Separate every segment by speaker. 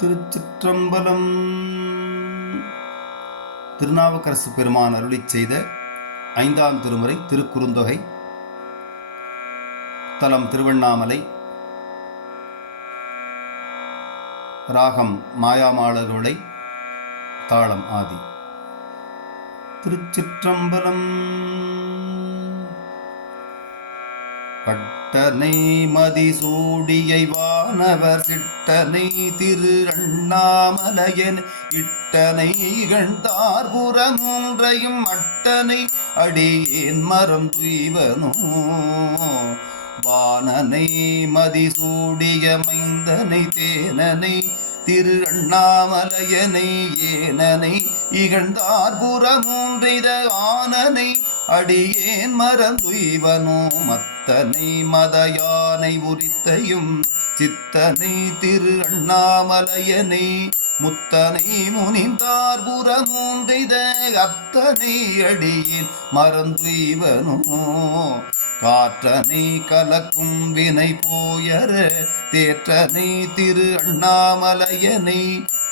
Speaker 1: திருச்சிற்றம்பலம். திருநாவுக்கரசு பெருமான் அருளி செய்த ஐந்தாம் திருமுறை திருக்குறுந்தொகை. தலம் திருவண்ணாமலை. ராகம் மாயாமாளருளை தாளம் ஆதி. திருச்சிற்றம்பலம். பட்டனை மதிசூடியை வானவர் திட்டனை திரு அண்ணாமலையன் இட்டனை கண்டார் புறமூன்றையும் அட்டனை அடியேன் மரம் துய்வனோ வானனை மதிசூடிய மைந்தனை தேனனை திரு அண்ணாமலையனை ஏனனை இகழ்ந்தார் புறமூன்றைத ஆனனை அடியேன் மறந்துய்வனோ மத்தனை மதயானை உரித்தையும் சித்தனை திரு அண்ணாமலையனை முத்தனை முனிந்தார் புறமூன்றைத அத்தனை அடியில் மறந்து இவனோ. காற்றனை கலக்கும் வினை போயர தேற்றனை திரு அண்ணாமலையனை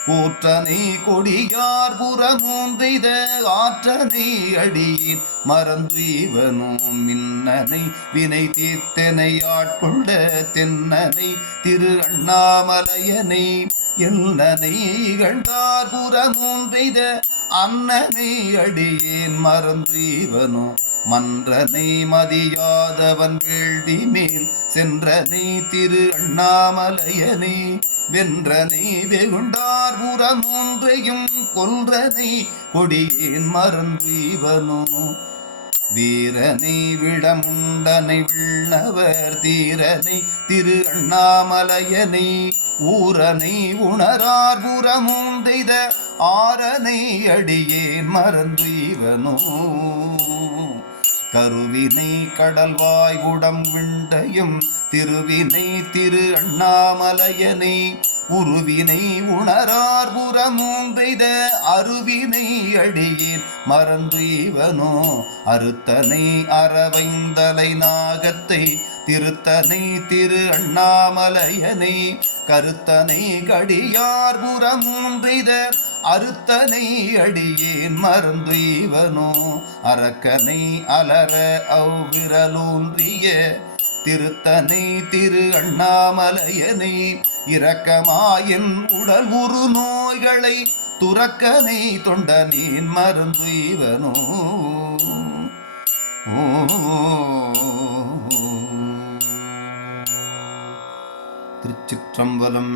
Speaker 1: கூற்றனை கொடியார் புறமூன்றைத ஆற்றனை அடியின் மறந்து இவனும் மின்னனை வினை தீர்த்தனை ஆட்கொண்ட தென்னனை திரு அண்ணாமலையனை என்னனை இகழ்ந்தார் புறமூன்றைத அன்னனை அடியேன் மறந்து இவனோ மன்றனை மதியாதவன் வேள்வி மேல் சென்றனை திரு அண்ணாமலையனை வென்றனை வெகுண்டார் புறமூன்றையும் கொன்றனை கொடியேன் மறந்து இவனோ. வீரனை விடமுண்டனை விண்ணவர் தீரனை திரு அண்ணாமலையனை ஊரனை உணரார் புறமும் புறமுந்தைத ஆரனை அடியே மறந்து இவனோ. கருவினை கடல்வாய் உடம் விண்டையும் திருவினை திரு அண்ணாமலையனை உருவினை உணரார் புறமூந்தைத அருவினை அடியேன். மறந்து இவனோ அறுத்தனை அறவைந்தலை நாகத்தை திருத்தனை திரு அண்ணாமலையனை கருத்தனை கடியார் புறமூந்தைத அறுத்தனை அடியேன் மறந்து இவனோ? அரக்கனை அலர அவ்விரலூன்றிய திருத்தனை திரு அண்ணாமலையனை இரக்கமாயின் உடல் உரு நோய்களை துறக்கனை தொண்டனேன் மறந்து இவனோ? திருச்சிற்றம்பலம்